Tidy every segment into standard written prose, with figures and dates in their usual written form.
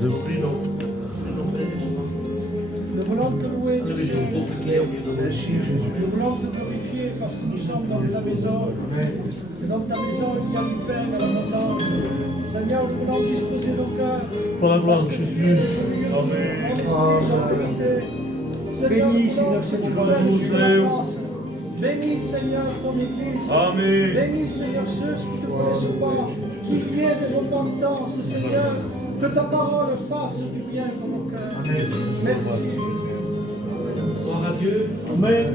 Nous voulons te louer, nous voulons te glorifier parce que nous sommes dans ta maison. Et dans ta maison, il y a du pain à l'abondance. Seigneur, nous voulons disposer nos cœurs. Pour la gloire de Jésus. Amen. Bénis, Seigneur, cette journée. Bénis, Seigneur, ton Église. Amen. Bénis, Seigneur, ceux qui ne te connaissent pas. Qu'il y ait de repentance, Seigneur. Que ta parole fasse du bien dans nos cœurs. Merci, Jésus. Gloire à Dieu. Amen.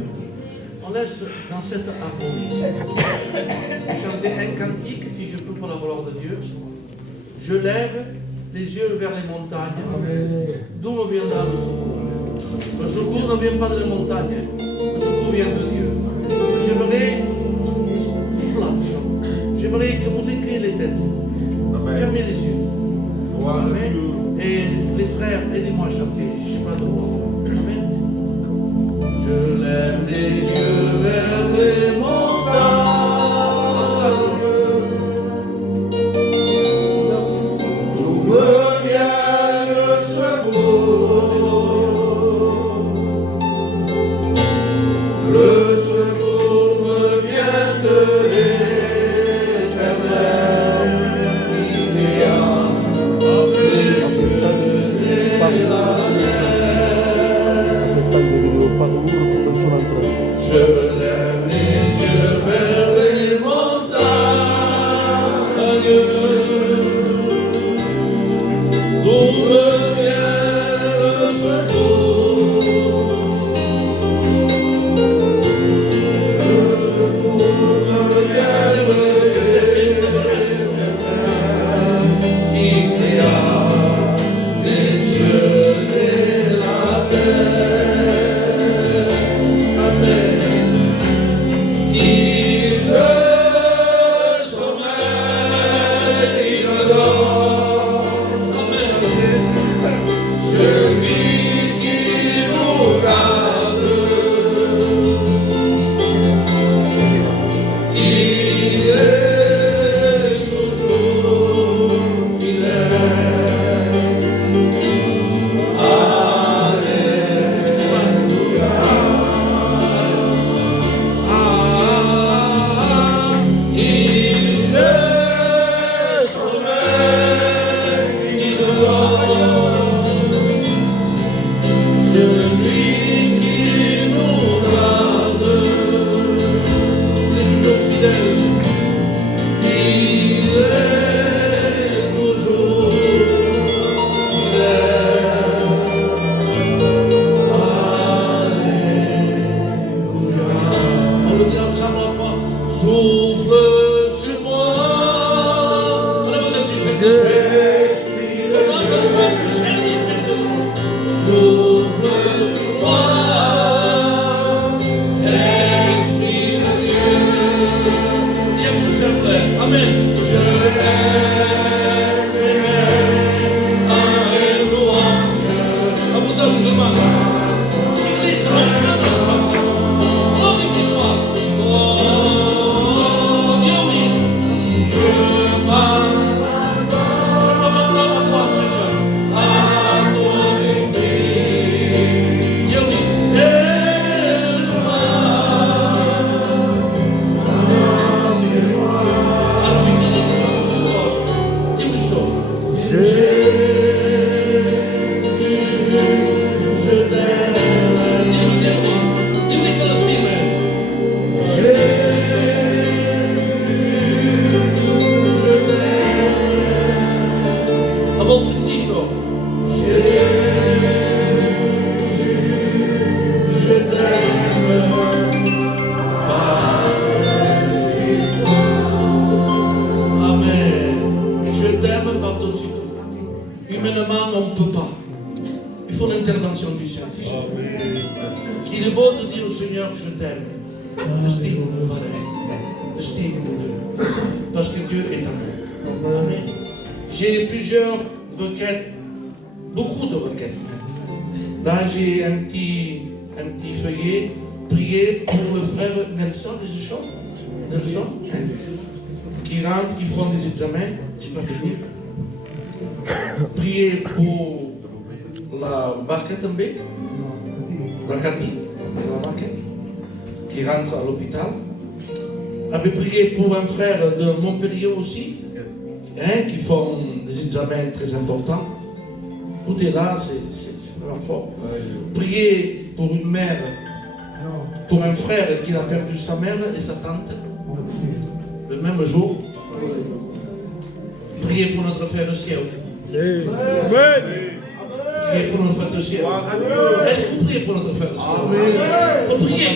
On laisse dans cette harmonie chanter un cantique, si je peux, pour la gloire de Dieu. Je lève les yeux vers les montagnes, d'où me viendra le secours. Le secours ne vient pas de la montagne, le secours vient de Dieu. J'aimerais que vous inclinez les têtes, fermez les yeux. Amen. Et les frères, aidez-moi à chanter, je ne sais pas de quoi. Amen. Je lève les yeux vers les montagnes, d'où me vient le secours. Le secours me vient de l'Éternel, qui créa les cieux et la Je lève les yeux vers les montagnes, d'où me vient le secours. Le secours me vient de l'Éternel, qui créa les cieux et la terre. Amen. Il ne sommeille, il ne dort. Amen. Celui qui nous garde, il est toujours fidèle. Alléluia. Il ne sommeille, il dort. Celui qui nous garde, il est toujours fidèle. Il est toujours fidèle. Alléluia. On le dit ensemble en foi. Souffle sur moi. La bonne du Saint-Esprit. Le besoin du Saint-Esprit. Souffle sur moi. Esprit de Dieu. Dieu nous aime. Amen. Je lève mes mains à une louange. Abondamment. Église, chante ensemble. Glorifie-toi. Oh, Dieu oui. Je m'abandonne à toi, Seigneur, à ton esprit. Dieu oui. Et je alors, il dit des autres. Dis une chose. Jésus, je t'aime. Dis-lui que le stime. Jésus, je t'aime. Ah bon, c'est dit ça. Jésus, je t'aime. Par-dessus tout. Amen. Je t'aime par-dessus tout. Humainement, on ne peut pas. Il faut l'intervention du Saint-Esprit. Il est beau de dire au Seigneur, je t'aime. T'estime pareil. T'estime parce que Dieu est amour. Amen. J'ai plusieurs requêtes, beaucoup de requêtes même. Là, j'ai un petit feuillet. Prier pour le frère Nelson, Nelson, qui rentre, qui font des examens, c'est pas fini. Priez pour la barquette MB, la Cathy, la barquette, qui rentre à l'hôpital. Avez prié pour un frère de Montpellier aussi, qui font des examens très importants. Tout est là, c'est vraiment fort. Priez pour une mère, pour un frère qui a perdu sa mère et sa tante le même jour. Priez pour notre frère ciel. Priez pour notre frère ciel. Est-ce que vous priez pour notre frère ciel? Vous priez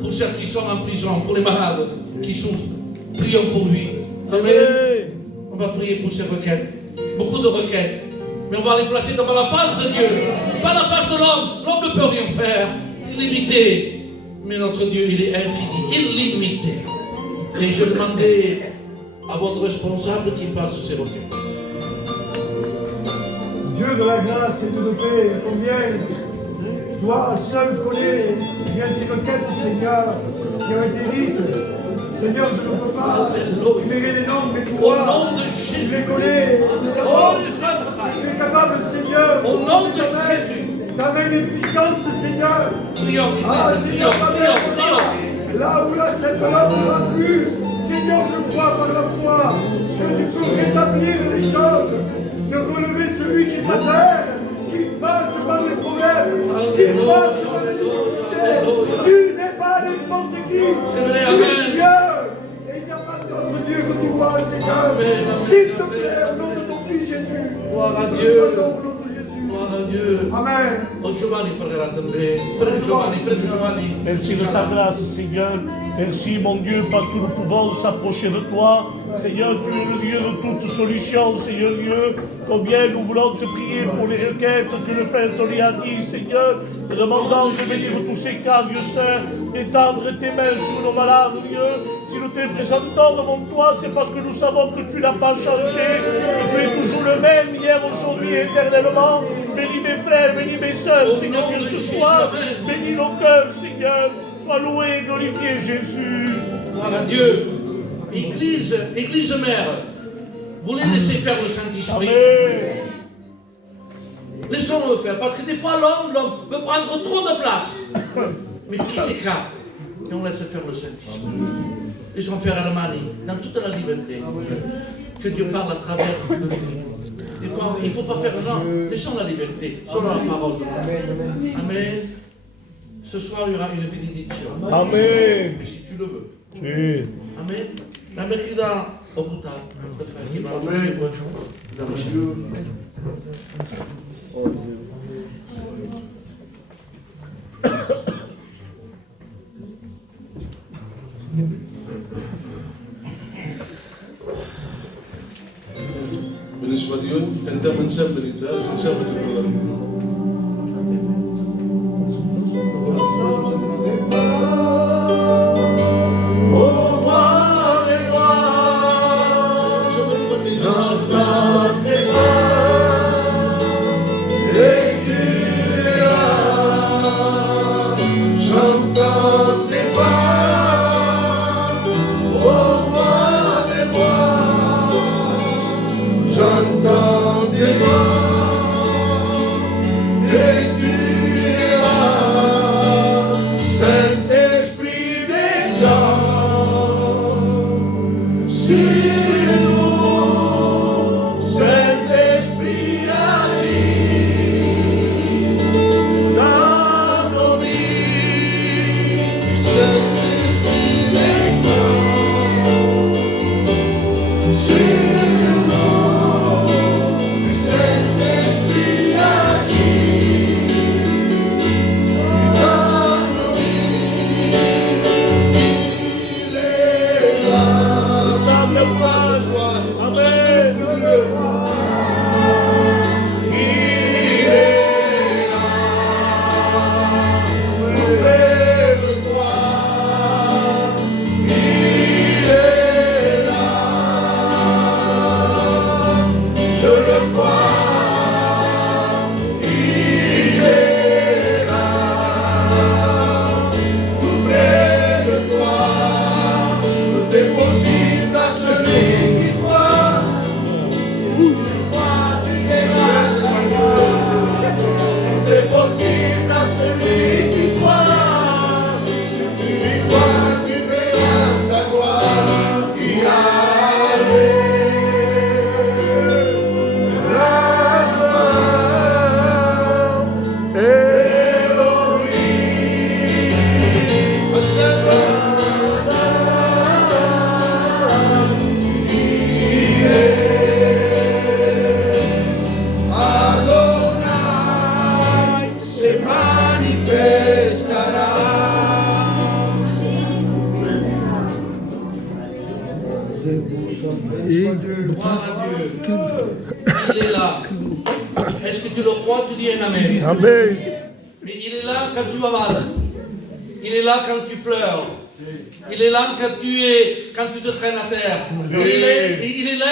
pour ceux qui sont en prison, pour les malades qui souffrent. Prions pour lui. Amen. On va prier pour ces requêtes. Beaucoup de requêtes. Mais on va les placer devant la face de Dieu. Pas la face de l'homme. L'homme ne peut rien faire. Il est limité. Mais notre Dieu, il est infini, illimité. Et je demandais à votre responsable qui passe ces requêtes. Dieu de la grâce et de la paix, combien toi seul connais bien ces requêtes, Seigneur, qui ont été dites. Seigneur, je ne peux pas numérer les noms, mais toi, tu les connais. Tu es capable, Seigneur. Au nom de Jésus. Ta main est puissante, Seigneur. Ah, Seigneur, ta main est puissante. Là où la cette parole ne va plus, Seigneur, je crois par la foi que tu peux rétablir les choses, de relever celui qui est à terre, qui passe par les problèmes, qui passe par les difficultés. Tu n'es pas n'importe qui. Tu es Dieu. Et il n'y a pas d'autre Dieu que tu vois, Seigneur. S'il te plaît, au nom de ton Fils Jésus. Gloire à Dieu. Gloire à Dieu. Amen. Oh Giovanni parlerà també. Prego Giovanni. Merci de ta grâce, Seigneur. Merci, mon Dieu, parce que nous pouvons s'approcher de toi. Seigneur, tu es le Dieu de toute solution, Seigneur Dieu. Combien nous voulons te prier pour les requêtes que le Père Tony a dit, Seigneur, te demandant de bénir tous ces cas, Dieu Saint, d'étendre tes mains sur nos malades, Dieu. Si nous te présentons devant toi, c'est parce que nous savons que tu n'as pas changé, que tu es toujours le même, hier, aujourd'hui et éternellement. Bénis mes frères, bénis mes sœurs, Seigneur Dieu, ce soir. Bénis nos cœurs, Seigneur. Sois loué et glorifié, Jésus. Gloire à Dieu. Église mère, vous les laissez faire le Saint-Esprit. Laissons-le faire, parce que des fois l'homme veut prendre trop de place. Mais qui s'écarte? Et on laisse faire le Saint-Esprit. Laissons faire Armani dans toute la liberté. Que Dieu parle à travers nous. Il ne faut pas faire non. Laissons la liberté, selon la parole de Dieu. Amen. Ce soir, il y aura une bénédiction. Amen. Mais si tu le veux. Oui. Amen. La mercreda oculta, notre frère qui va nous suivre dans le ciel. Bilis ba yun? Ganda man sa balita, sa balita. Gloire à Dieu. Il est là. Est-ce que tu le crois? Tu dis un amen. Amen. Mais il est là quand tu vas mal. Il est là quand tu pleures. Il est là quand tu te traînes à terre. Il est là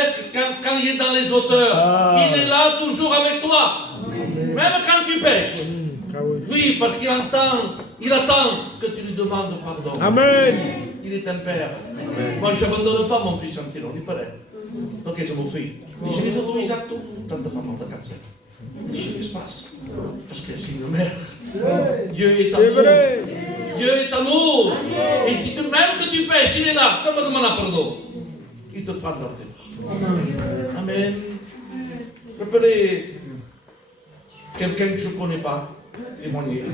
quand il est dans les hauteurs. Il est là toujours avec toi. Même quand tu pêches. Oui, parce qu'il attend que tu lui demandes pardon. Amen. Il est un père. Moi, je n'abandonne pas mon fils Santino, non è per ok, c'est mon fils. Mais je l'ai autorisé à tout. Tante femme de capsule. Je sais ce qui se passe. Parce que c'est une mère. Dieu est amour. Dieu est amour. Et si tu même que tu pêches, il est là. Ça me demande pardon. Il te prend dans tes bras. Amen. Je pourrais quelqu'un que je ne connais pas témoigner.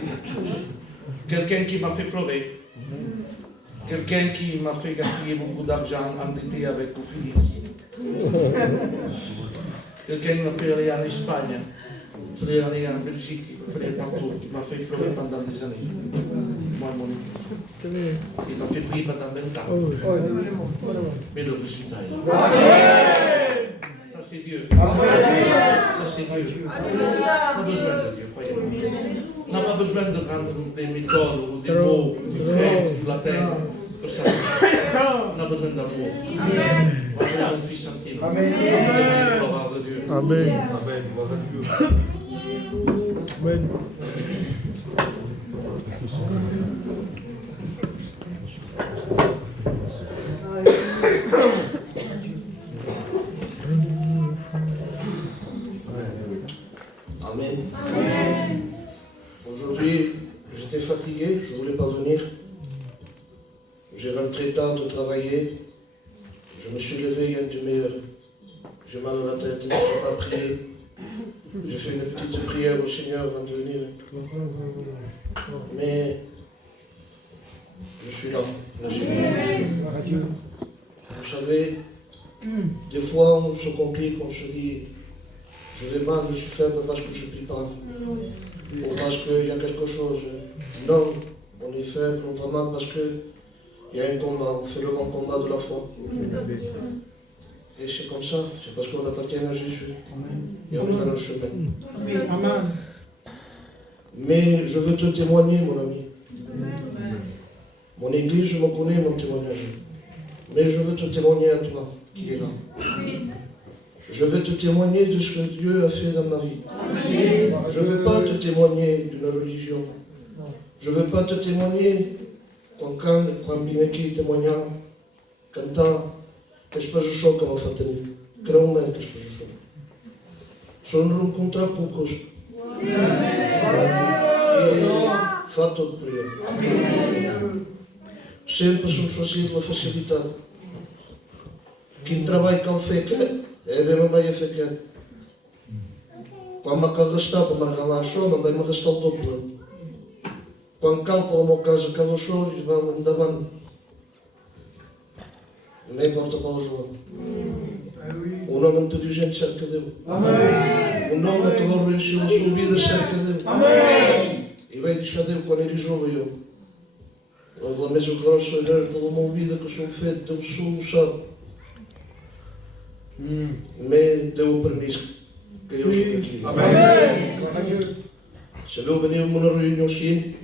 Quelqu'un qui m'a fait pleurer. Quelqu'un qui m'a fait gaspiller beaucoup d'argent endetté avec mon fils. Quelqu'un qui m'a fait aller en Espagne, fait aller en Belgique, fait aller partout. Il m'a fait pleurer pendant des années. Moi et mon épouse. Il m'a fait prier pendant 20 ans. Mais le résultat est là. Ça c'est Dieu. Ça c'est Dieu. On n'a pas besoin de Dieu, croyez-moi. On n'a pas besoin de prendre des méthodes ou des mots du grec, du latin. Pour ça. On a besoin d'amour. Voilà mon fils Santino. Amen. Gloire de Dieu. Amen. Amen. Gloire à Dieu. Amen. Amen. Aujourd'hui, j'étais fatigué, je ne voulais pas venir. J'ai rentré tard de travailler. Je me suis levé il y a une demi-heure. J'ai mal à la tête, je n'ai pas prié. J'ai fait une petite prière au Seigneur avant de venir. Mais je suis là. Je suis là. Vous savez, des fois on se complique, on se dit je vais mal, je suis faible parce que je ne prie pas. Ou parce qu'il y a quelque chose. Non, on est faible, on va mal parce qu'il y a un combat, on fait le bon combat de la foi. Et c'est comme ça, c'est parce qu'on appartient à Jésus. Et on est dans le chemin. Amen. Mais je veux te témoigner, mon ami. Mon église me connaît mon témoignage. Mais je veux te témoigner à toi, qui est là. Je veux te témoigner de ce que Dieu a fait dans ma vie. Je ne veux pas te témoigner d'une religion. Je ne veux pas te témoigner quand vim aqui témoignar, cantar, que as pessoas chocam a fatania. Crão-me que as pessoas chocam. Só não encontrar poucos. E fato de primeiro. Sempre somos fazidos pela facilidade. Quem trabalha com fé quer, é mesmo bem a fé quer. Quando me arrastar para me arranjar show, não vai me arrastar o duplo. Quando calpa o meu caso, cada show, e vai ainda bem. Nem importa para o João. O nome de Deus gente cerca dele. O nome que agora encheu a sua vida cerca dele. E vai deixar dele quando ele jovem eu. Pela mesma grossa olhar pela minha vida que eu sou feito, Deus sou, sabe? Me deu o permisso que eu sou aqui. Amém. Se eu venho numa reunião assim,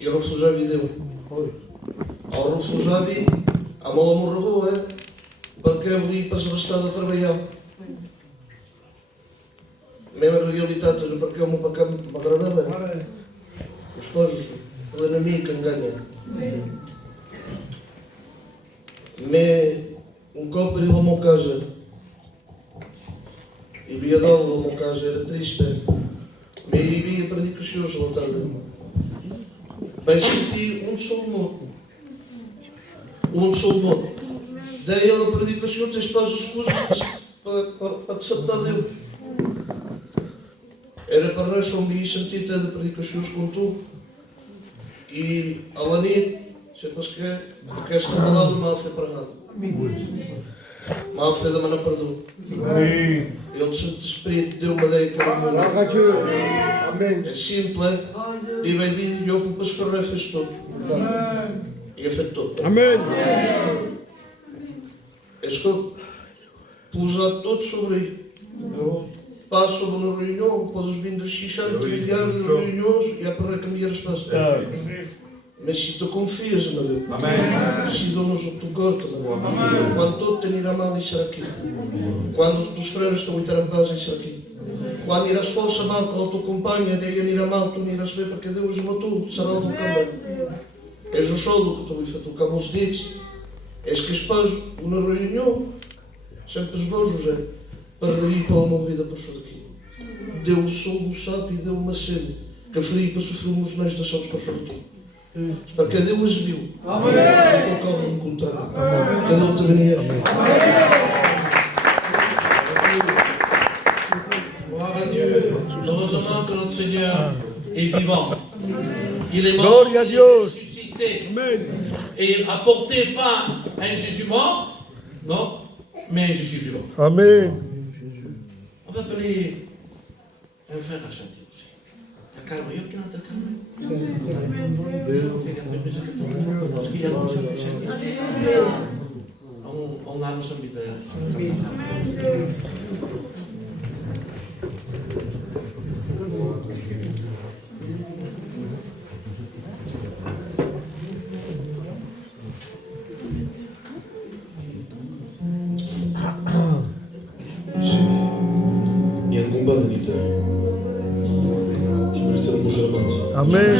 e refusava dele. Ao refusar, a mão me roubou, porque eu li para ser estado a trabalhar. Mesmo a realidade, porque eu me agradava. Os pajos, ela não me ganha. Mas um copo de uma casa, e via dó uma casa, era triste. Mas via predicações lotadas. Mas senti um salmão. Daí ela predicação, tens para as coisas para te aceitar Deus. Era para nós somos sentir de predicações com tu. E Alani, sempre que esta palavra mal foi para errado. Mal foi da mana perdão. Ele se Espírito deu uma ideia que era uma. É simples. E vai dizer, eu para as ferrefas todo. E afetou. Amen. Est-ce que pousa todos sobre aí? Pas sobre uma reunião, podes vir de 60 milhares de reuniões e é para cambiar as pessoas. Mas se tu confias na Deus, se damos o teu corpo na Deus, quando tudo te irá mal, isso aqui. Quando os teus freires estão a estar em paz, isso aqui. Quando irás força mal com a tua companhia, de irá mal, tu irás ver porque Deus matou, será o teu câmara. És o solo que tu vais fazer, como se diz. És que espás uma reunião, sempre os gojos, para daí para uma vida para isso daqui. Deus soube o sapo e deu uma sede, que frio para sofrermos mais das salvas para isso daqui. Para que Deus viu. Amém. Que Deus te venha. Gloire à Dieu. Heureusement que notre Seigneur est vivant. Il est mort, il est ressuscité. Et apporté pas un Jésus mort, non, mais un Jésus vivant. Amen. On va appeler un frère à chanter aussi. Calme, il y a aucun autre calme. Parce qu'il y a beaucoup de choses. On a nos serviteurs. Il y a un combat de l'État. Amen.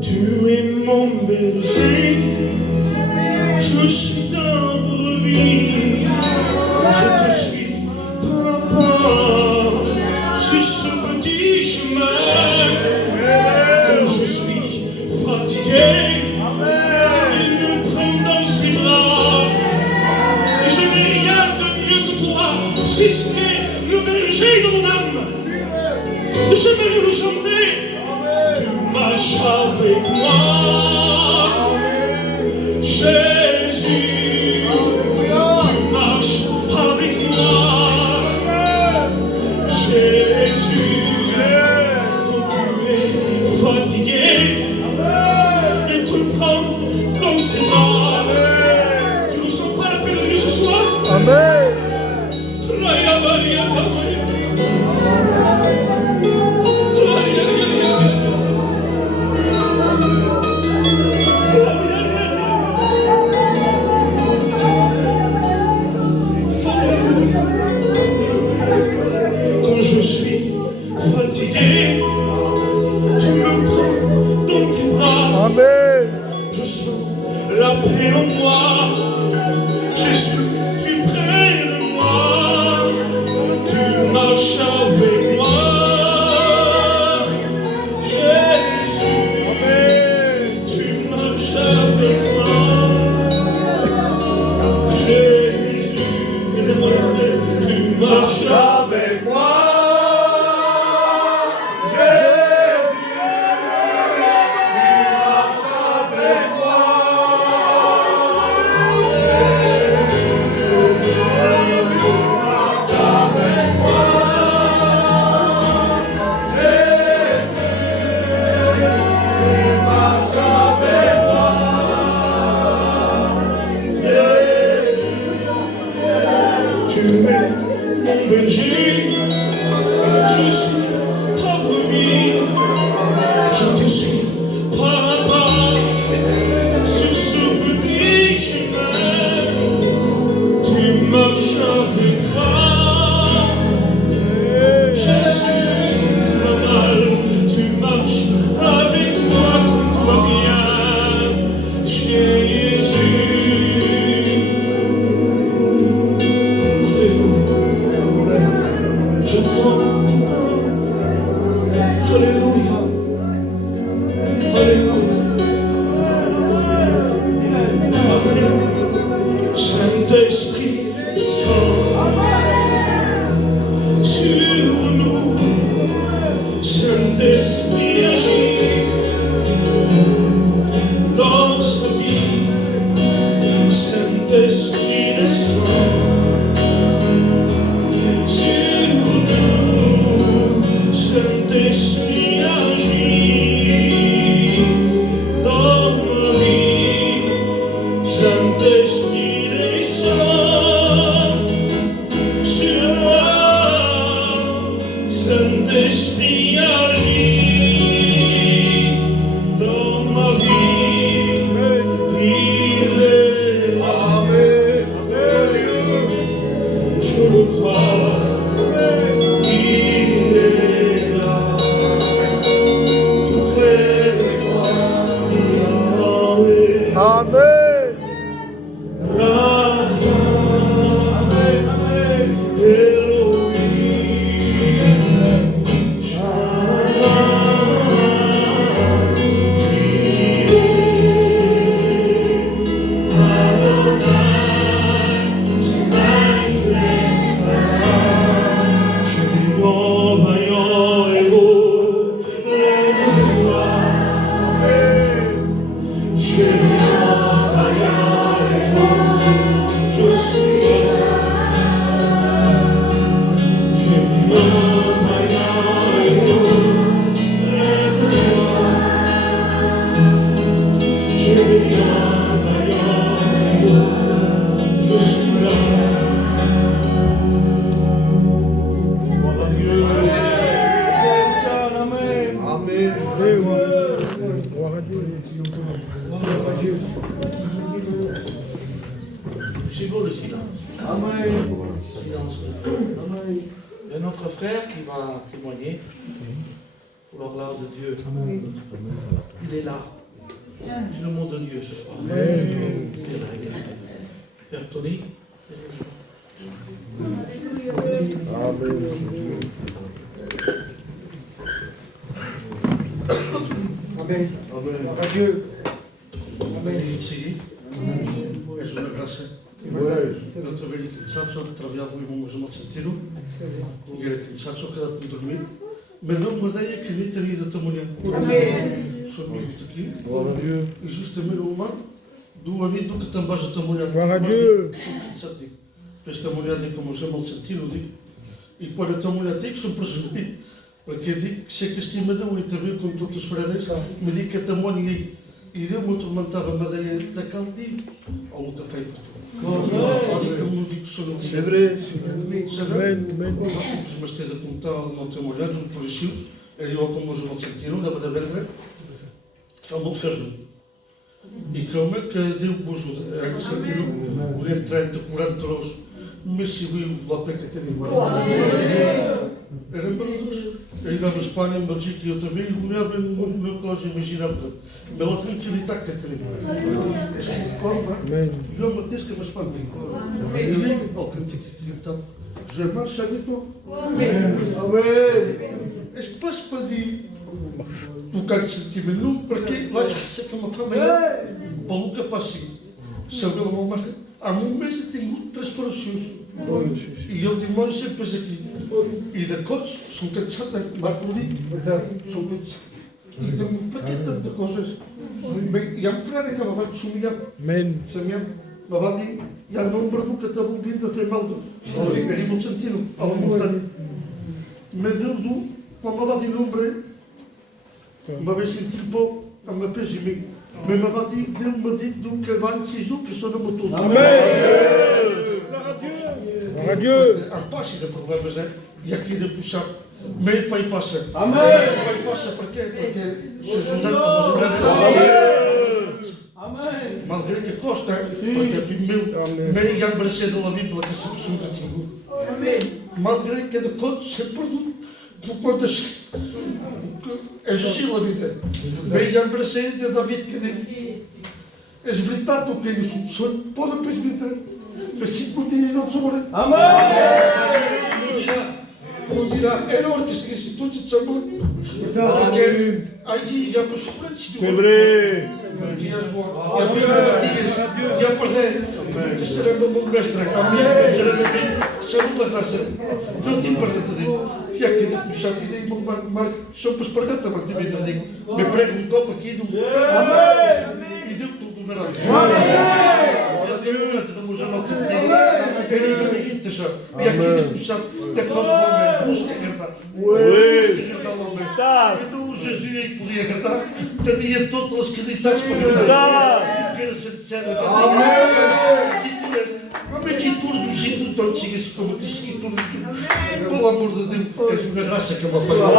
Tu es mon berger, je suis ta brebis, je te suis, papa, sur ce petit chemin. Quand je suis fatigué, il me prend dans ses bras. Je n'ai rien de mieux que toi, si ce n'est le berger de mon âme. J'aimerais le chanter. Tu marches avec moi, Jésus. Tu marches avec moi, Jésus. Quand tu es fatigué, il te prend dans ses bras. Tu ne sens pas la paix de Dieu ce soir? Amen. Quand je suis fatigué, tu me prends dans tes bras. Amen. Je sens la paix en moi. Jésus, tu es près de moi. Tu marches avec moi. Jésus, tu marches avec moi. Jésus, aidez-moi les frères, tu marches avec moi. Tu es mon berger, je suis ta brebis, je te suis pas à pas sur ce petit chemin. Tu marches avec moi, Jésus, quand tout va mal, tu marches avec moi quand tout va bien, Jésus. Je t'entends pas. Alléluia. Alléluia. Amen. Saint-Esprit, descends sur nous. Saint-Esprit, agis. C'est beau le silence. Amen. Silence. Il y a notre frère qui va témoigner pour la gloire de Dieu. Il est là. C'est le mot de Dieu ce soir. Il est là, il est là. Père Tony. Amen. Adieu. Benedicții, Jesús graça. Eu também que sabe trabalhava com o meu sentido, e era que sabe só cada por dormir. Mas não uma ideia que nem teria da tua mulher. Sou amigo aqui. E justamente uma do amigo que também basta tua mulher. Fez a mulher de como chama o sentido de e quando a tua mulher tem que se perceber, porque digo que se que estima não e também com todos os freios, me digo que a tua mulher e deu-me a tormentar a madeira da caldinha ao um café para tu. Olha que eu não digo que sou no dia. Mas tens a contar não ter mulher, um polícia, ele eu como os vão sentir, não dá para ver, é um ferro. E como é que deu o bujo, é que sentiu por 30, 40 euros, mas se viu lá para que tem era maravilhoso. Eu ia na Espanha, na Bélgica e eu também, e o meu colega imaginava. Mas ela tranquilidade que tem. E eu me disse que me espalhei. E ele, oh, que tem que gritar. Jamais sabia tu. Amém. És para pedir o cara de sentimento, não, porque lá que é uma família. Para o capacete. Sabe uma marca? Há um mês eu tenho outras parações. E ele tem mais sempre aqui. E da coach, são cansados, Marco Lito, são cansados. E tem um paquete de coisas. E há um cara que vai consumir. Sabe? Mas lá tem, e há um número que está ouvindo a tremal. Ele não sentiu, há uma montanha. Mas eu dou, quando lá tem número, uma vez sentir pouco, há uma peixe em mim. Mas lá tem, deu-me dito do carvalho, se diz que estou no motor. Adieu. Há parte de problemas, né? E aqui de puxar, meio vai fácil. Amém. Vai fácil, porque se ajudando a mostrar. Amém. Malgré que costa, porque eu tive meio abraçado na Bíblia que essa pessoa que tinha. Amém. Malgré que de conta sempre por quantas é assim a vida. Meio abraçado de David que diz, és verdade o que ele só pode permitir. Mas se continua não sobre. Amém. Não dirá, é hora que se esquece tudo de sabor. Porque aí já para sofrer de Febre. e a perder, que será meu bom mestre, a minha será meu bem, será uma raça, não tem perdido, e aqui de puxar aqui de uma sopa espargata, mas também não digo, me prego um copo aqui do e deu tudo na rádio. Gesù il podia agradar, tenia totes les qualitats per agradar. Que era sencer. Aqui todos os importantes sigues como que se todos. Pelo amor de Deus, és uma graça que me falou.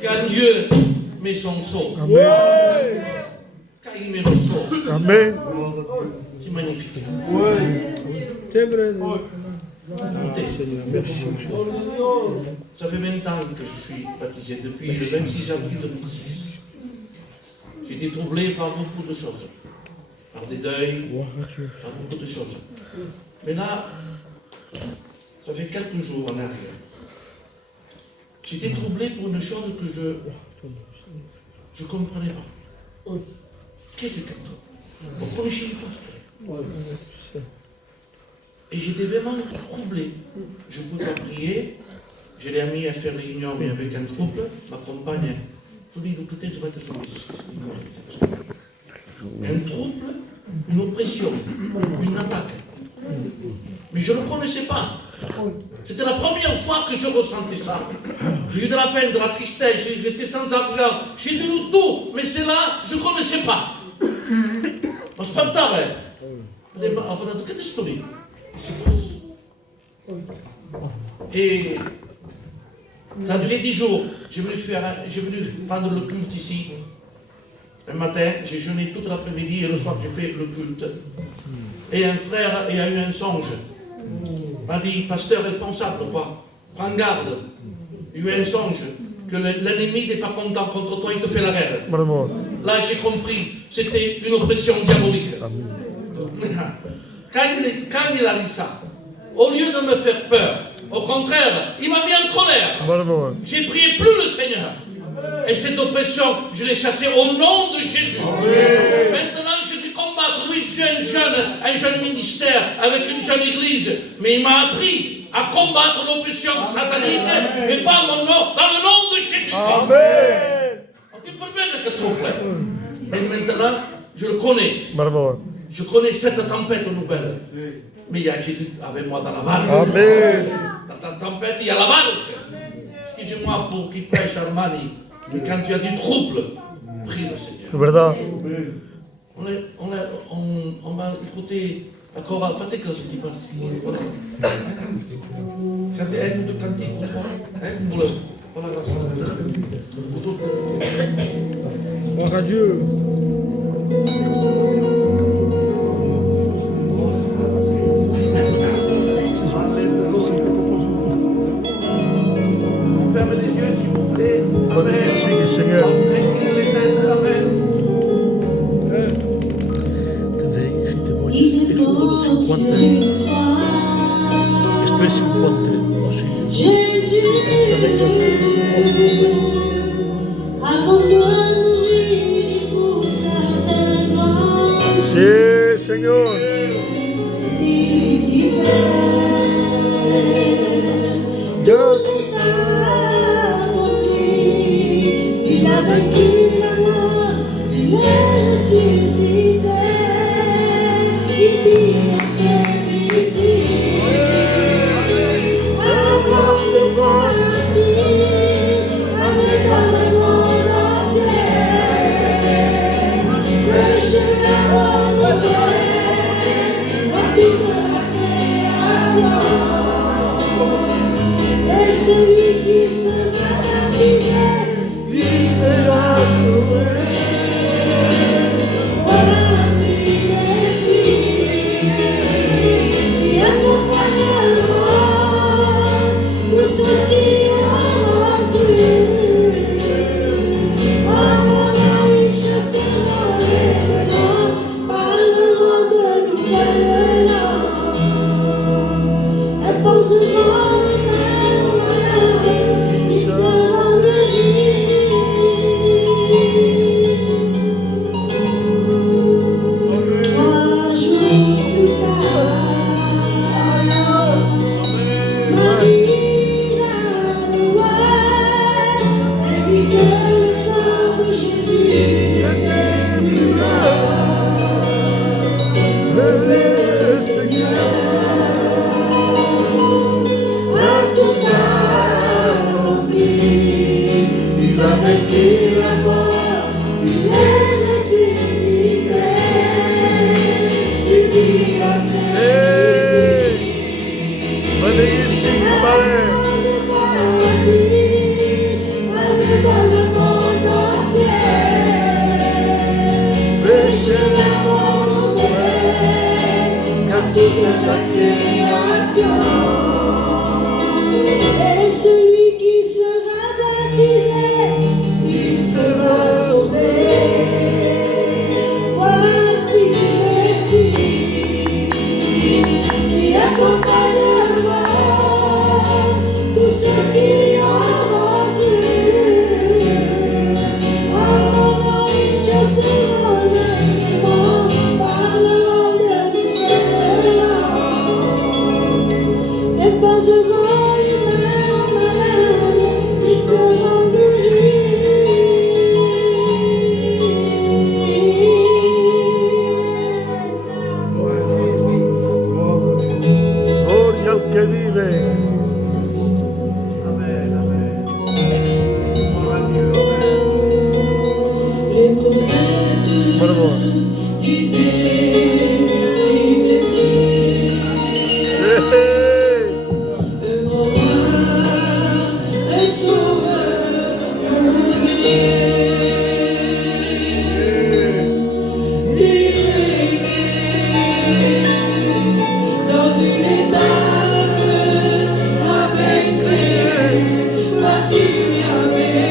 Quand Dieu met son sceau, quand il met le sceau, Amen. c'est magnifique. C'est vrai. Ça fait 20 ans que je suis baptisé, depuis le 26 avril 2006. J'ai été troublé par beaucoup de choses, par des deuils, par beaucoup de choses. Mais là, ça fait quelques jours en arrière. J'étais troublé pour une chose que je ne comprenais pas. Qu'est-ce que c'est? Vous connaissez le pasteur? Et j'étais vraiment troublé. Je ne pouvais pas prier. Je l'ai mis à faire réunion mais avec un trouble. Ma compagne, je lui ai dit, peut-être je vais être soumise. Un trouble, une oppression, une attaque. Mais je ne le connaissais pas. C'était la première fois que je ressentais ça. J'ai eu de la peine, de la tristesse, j'étais sans argent, j'ai eu tout, mais c'est là, je ne connaissais pas. Ma spantava. Che ti sto lì? Et ça a duré 10 jours. J'ai venu prendre le culte ici. Un matin, j'ai jeûné toute l'après-midi et le soir j'ai fait le culte. Et un frère il a eu un songe. Il m'a dit, pasteur responsable, quoi, prends garde. Il y a eu un songe que l'ennemi n'est pas content contre toi, il te fait la guerre. Vraiment. Là j'ai compris, c'était une oppression diabolique. Quand il a dit ça, au lieu de me faire peur, au contraire, il m'a mis en colère. Vraiment. J'ai prié plus le Seigneur. Et cette oppression, je l'ai chassée au nom de Jésus. Maintenant, je suis combattre. Oui, je suis un jeune ministère avec une jeune église. Mais il m'a appris à combattre l'oppression satanique, mais pas mon nom, dans le nom de Jésus. Amen. Tu peux bien que trouble. Mais maintenant, je le connais. Vraiment. Je connais cette tempête nouvelle. Mais il y a Jésus avec moi dans la barque. Amen. Dans ta tempête, il y a la barque. Excusez-moi pour qu'il prêche Armani. Mais quand tu as du trouble, prie le Seigneur. C'est verdad. On va écouter la chorale. Faites que ce qui passe. Cantez un ou deux cantiques pour moi. Pour la grâce. Gloire à Dieu. Fermez les yeux s'il vous plaît. Merci Seigneur. Inclinez les têtes. Amen. Esto es 50. Jésus, avant de mourir pour certains toute la création. Et celui qui sera baptisé, il sera sauvé. Voici les signes qui accompagneront tous ceux qui auront cru. En mon nom, ils chasseront les démons, parleront de nouvelles langues, et poseront les mains aux malades, ils seront guéris. Gloria al que vive. Les prophètes Bravo. disaient qu'il naîtrait un roi, un sauveur nous il est né dans une étape avec clé, parce qu'il n'y avait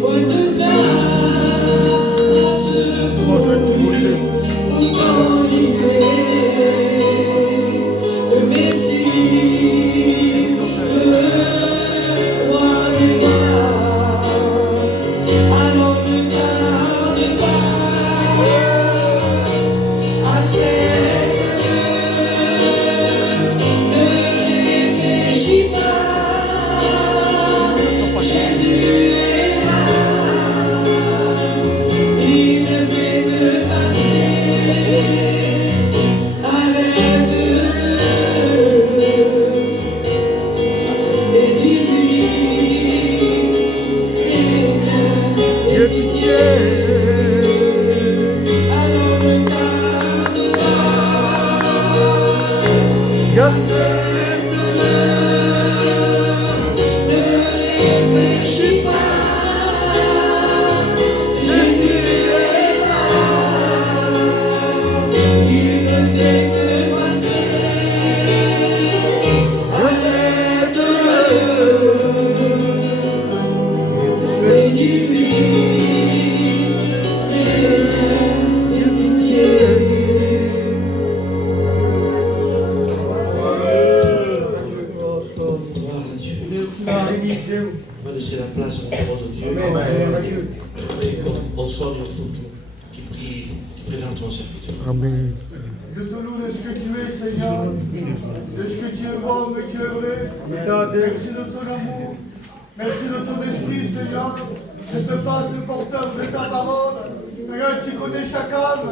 point de place pour lui. Pourtant il est le Messie, le roi des rois. Alors ne tarde pas, accepte-le, ne réfléchis pas, Jésus est là, il ne fait que passer, arrête-le et dis-lui, Seigneur, aie pitié. Alors ne tarde pas, accepte-le, ne réfléchis pas, Jésus est là, il ne fait que passer, accepte-le et dis-lui, Seigneur, aie pitié. Gloire à Dieu. On va laisser la place à la parole de Dieu. Et on soit notre tour qui prie devant ton serviteur. Amen. Je te loue de ce que tu es, Seigneur, de ce que tu es bon et tu es vrai. Merci de ton amour, merci de ton esprit, Seigneur. Je te passe le porteur de ta parole. Seigneur, tu connais chaque âme,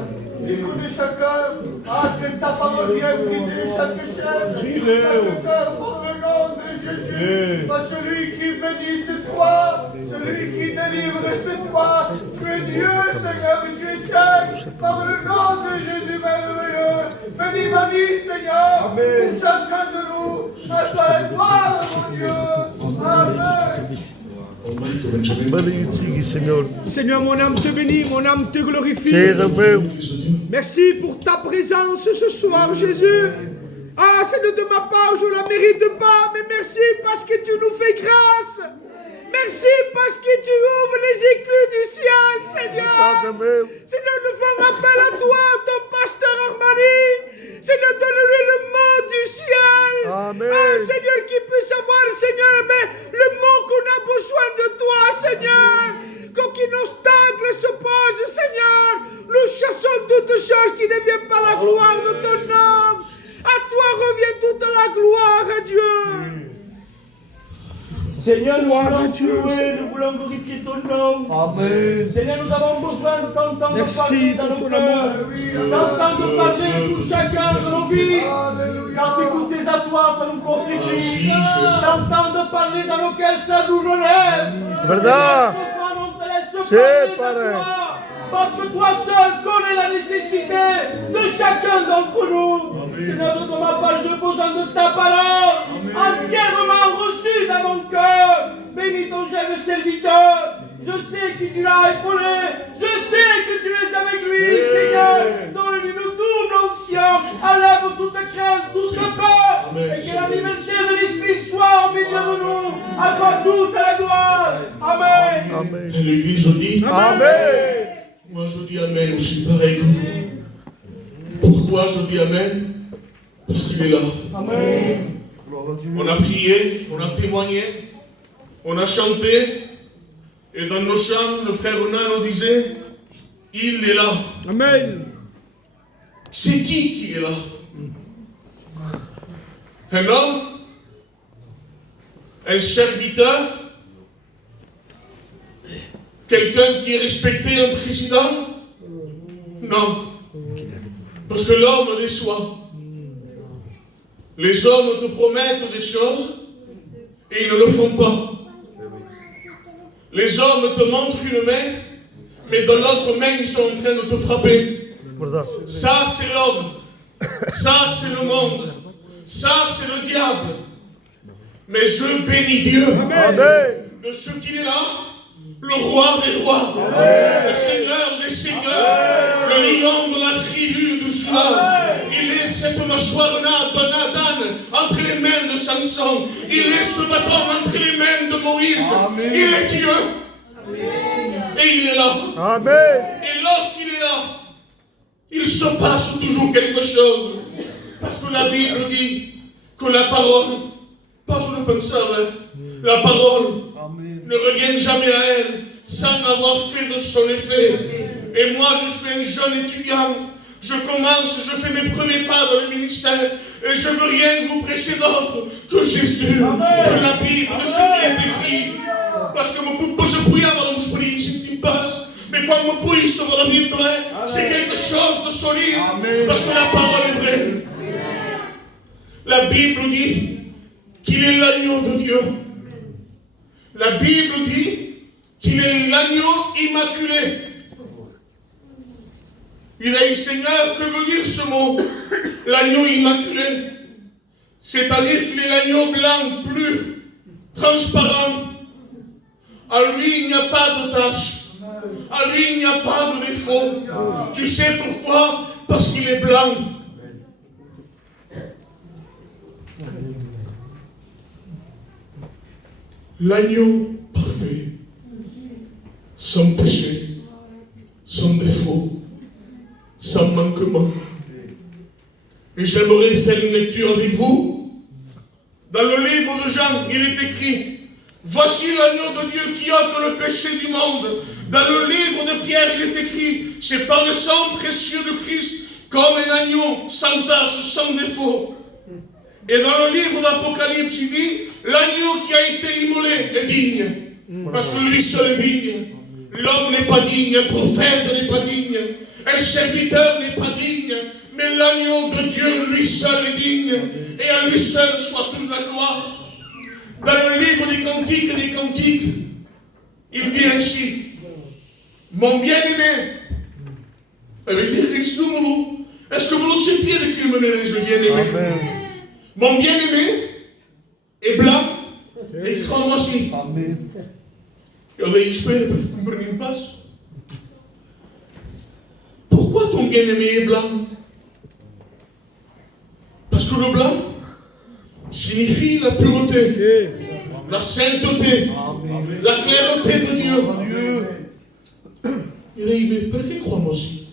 tu connais chaque cœur. Ah, que ta parole vienne briser chaque chaîne, chaque cœur par le nom de Jésus. Pas celui qui bénit, c'est toi. Celui qui délivre, c'est toi. Tu es Dieu, Seigneur, et tu es saint. Par le nom de Jésus merveilleux. Bénis ma vie, Seigneur. Pour chacun de nous. À toi la gloire, mon Dieu. Amen. Benedicti, Seigneur. Seigneur, mon âme te bénit, mon âme te glorifie. C'est Dieu. Merci pour ta présence ce soir, Jésus. Ah, c'est de ma part, je ne la mérite pas, mais merci parce que tu nous fais grâce. Merci parce que tu ouvres les écluses du ciel, Seigneur. Seigneur, nous faisons appel à toi, ton pasteur Armani. Seigneur, donne-lui le mot du ciel. Amen. Ah, Seigneur, qui puisse savoir, Seigneur, mais le mot qu'on a besoin de toi, Seigneur. Qu'aucun obstacle se pose, Seigneur. Nous chassons toutes choses qui ne viennent pas la gloire de ton nom. À toi revient toute la gloire, à Dieu. Seigneur, nous voulons te louer, nous voulons glorifier ton nom. Amen. Seigneur, nous avons besoin de t'entendre parler dans nos cœurs, d'entendre parler de tout chacun de nos vies. Car t'écouter à toi, ça nous fortifie. D'entendre parler dans nos cœurs, ça nous relève. C'est verdad. Ce soir, on te laisse C'est parler pareil. à toi. Parce que toi seul connais la nécessité de chacun d'entre nous. Seigneur, de ma part, je besoin de ta parole, entièrement reçue dans mon cœur. Bénis ton jeune serviteur. Je sais que tu l'as épaulé. Je sais que tu es avec lui, Seigneur. Donne-lui une double onction enlève toute crainte, toute peur, et que la liberté de l'Esprit soit au milieu de nous. À toi toute la gloire. Amen. Et l'église dit Amen. Moi je dis Amen aussi, pareil que vous. Pourquoi je dis Amen? Parce qu'il est là. Amen. On a prié, on a témoigné, on a chanté, et dans nos chants, le frère Ronan nous disait, il est là. Amen. C'est qui est là? Un homme? Un serviteur? Quelqu'un qui est respecté, un président? Non. Parce que l'homme déçoit. Les hommes te promettent des choses et ils ne le font pas. Les hommes te montrent une main, mais dans l'autre main, ils sont en train de te frapper. Ça, c'est l'homme. Ça, c'est le monde. Ça, c'est le diable. Mais je bénis Dieu de ce qu'il est là, le roi des rois, le seigneur des seigneurs, le lion de la tribu de Juda. Il est cette mâchoire de Nathan entre les mains de Samson. Il est ce bâton entre les mains de Moïse. Il est Dieu. Et il est là. Et lorsqu'il est là, il se passe toujours quelque chose. Parce que la Bible dit que la parole, pas je le pense, la parole ne revient jamais à elle sans avoir fait de son effet. Et moi, je suis un jeune étudiant. Je commence, je fais mes premiers pas dans le ministère. Et je ne veux rien vous prêcher d'autre que Jésus, que la Bible, de ce qui est écrit. Parce que je prie avant de vous prier, c'est une passe. Mais quand on prie sur la Bible, c'est quelque chose de solide. Parce que la parole est vraie. La Bible dit qu'il est l'agneau de Dieu. La Bible dit qu'il est l'agneau immaculé. Il a dit, Seigneur, que veut dire ce mot? L'agneau immaculé. C'est-à-dire qu'il est l'agneau blanc, plus transparent. À lui, il n'y a pas de tache. À lui, il n'y a pas de défaut. Tu sais pourquoi? Parce qu'il est blanc. L'agneau parfait, sans péché, sans défaut, sans manquement. Et j'aimerais faire une lecture avec vous. Dans le livre de Jean, il est écrit, voici l'agneau de Dieu qui ôte le péché du monde. Dans le livre de Pierre, il est écrit, c'est par le sang précieux de Christ, comme un agneau, sans tache, sans défaut. Et dans le livre d'Apocalypse, il dit, l'agneau qui a été immolé est digne. Parce que lui seul est digne. L'homme n'est pas digne, un prophète n'est pas digne, un serviteur n'est pas digne, mais l'agneau de Dieu, lui seul est digne. Et à lui seul soit toute la gloire. Dans le livre des Cantiques, il dit ainsi, mon bien-aimé, ça veut dire est-ce que vous savez de qui me le bien-aimé? Mon bien-aimé est blanc et cramoisi. Pourquoi ton bien-aimé est blanc? Parce que le blanc signifie la pureté, la sainteté, la clairauté de Dieu. Il a dit, mais pourquoi cramoisi?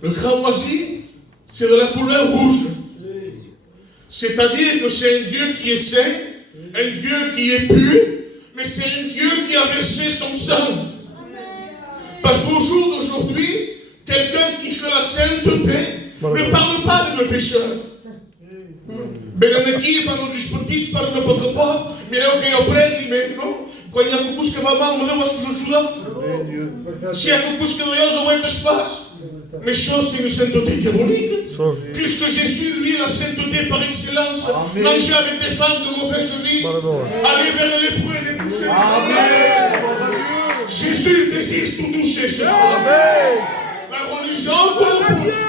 Le cramoisi, c'est de la couleur rouge. C'est-à-dire que c'est un Dieu qui est saint, un Dieu qui est pur, mais c'est un Dieu qui a versé son sang. Parce qu'au jour d'aujourd'hui, quelqu'un qui fait la sainteté ne parle pas de le pécheur. Benanaki, quando discutir, para não preocupar, me lembro que eu prego, mas não, quando eu busco a mamãe, me lembro que ajudar. Se eu busco a Deus, eu entro espaço. Mais chose, c'est une sainteté diabolique. Puisque Jésus, lui, la sainteté par excellence, manger avec des femmes de mauvaise vie, aller vers les lépreux et les toucher. Jésus désire tout toucher ce soir. La religion te repousse.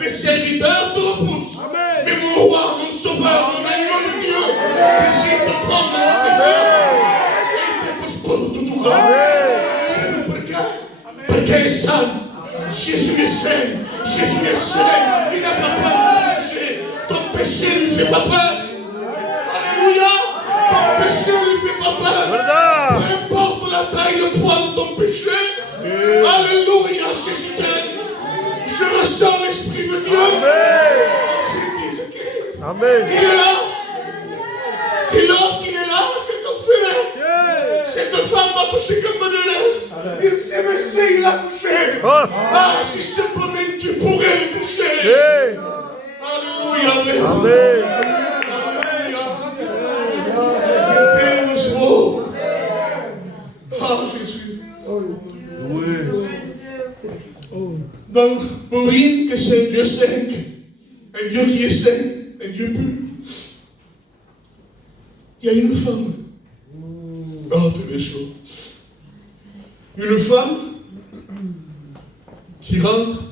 Les serviteurs te repoussent. Mais mon roi, mon sauveur, mon agneau de Dieu, désire te prendre mon Seigneur. Et te sport tout grand. C'est le précaire. Précaire est saint. Jésus est saint, Jésus est saint. Il n'a pas peur de ton péché. Ton péché ne lui fait pas peur. Alléluia. Ton péché ne lui fait pas peur. Peu importe la taille, le poids de ton péché. Alléluia, Jésus t'aime. Je ressens l'Esprit de Dieu. Amen. Il est là. Et lorsqu'il est là, qu'est-ce qu'on fait? Cette femme m'a poussé comme Madeleine. Il s'est baissé, il a touché. Ah, si simplement tu pourrais le toucher. Alléluia. Amen. Ah, Jésus. Dans Moïse, que c'est un Dieu saint, un Dieu qui est saint, un Dieu pur. Il y a une femme. Oh, c'est bien chaud. Une femme qui rentre,